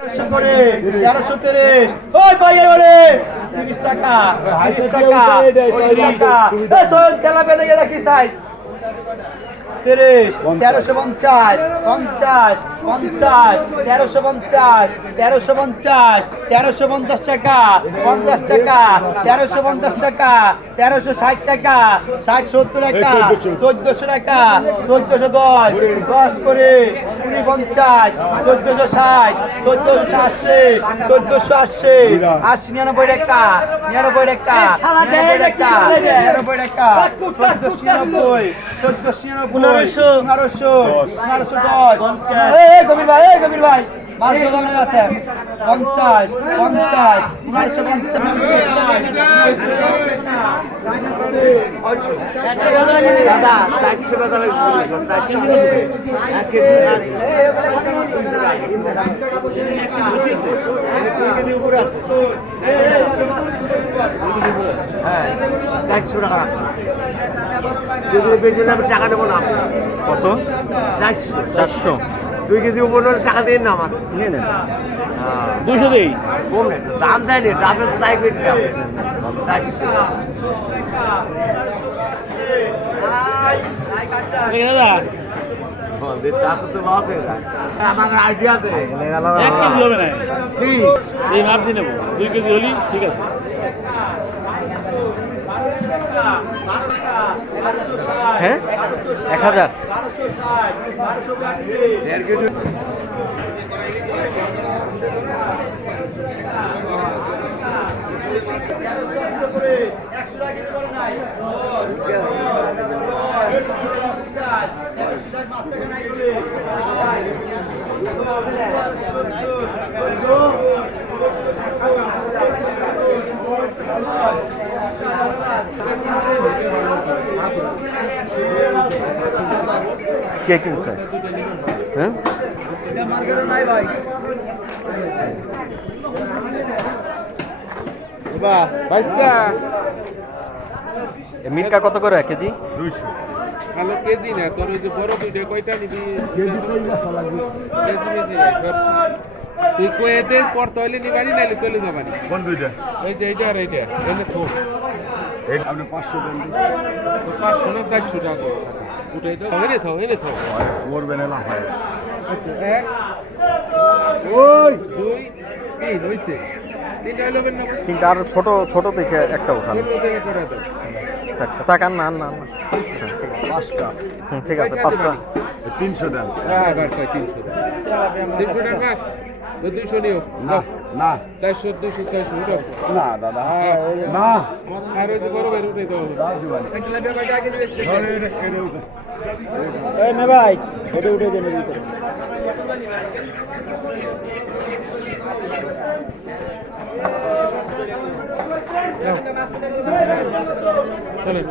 করে 1330 ওই ভাইয়ের বলে 30 টাকা 30 টাকা 30 টাকা এই সোন তেলা বেঁধে গেল কি সাইজ 30 1350 50 50 1350 1350 1350 টাকা 50 টাকা 1350 টাকা 1360 টাকা 60 70 টাকা 1400 টাকা 1410 10 করে 50 1460 1480 1480 80 99 টাকা 99 টাকা 99 টাকা 99 টাকা 1490 1490 1500 1510 গভীর ভাই মাছ দোকানে আছে 50 50 দাদা 400 টাকা বেশি আমি টাকা নেবো না কত 400 2 কেজি উপর টাকা দিন না আমার নিয়ে নেন 200 দেই কম দাম দেয় না দাম তাই করে দিলাম 400 আমার আইডিয়া আছে 1 কেজি হবে না কি এই মাপ দিয়ে নেব 2 কেজি হলি ঠিক আছে হ্যাঁ 1000 1.5 কেজি কে কিনছে হ্যাঁ মিটকা কত করে কেজি 200 ভালো কেজি না তোর ওই যে বড় দুইটা কয়টা নিবি কেজি তুই কয়ে দে পর তইলে নিবানি নাইলে চলে যাবানি কোন দুইটা এই যে এইটা আর এইটা এনে থো এই আপনি 500 দেন 500 না 400 টাকা উঠাই দাও এনে থো করবে না হয় এক ওই দুই তিন হইছে তিনটা লবেন না তিনটা আর ছোট থেকে একটা উঠান করে দাও টাকা না না 5টা ঠিক আছে 5টা 300 দেন হ্যাঁ ভাই 300 টাকা 200 নিও না না 400 200 400 উঠো না দাদা না আর ওই যে বড় ভাই উঠে দাও এই মে ভাই এটা উঠে দেন চলেন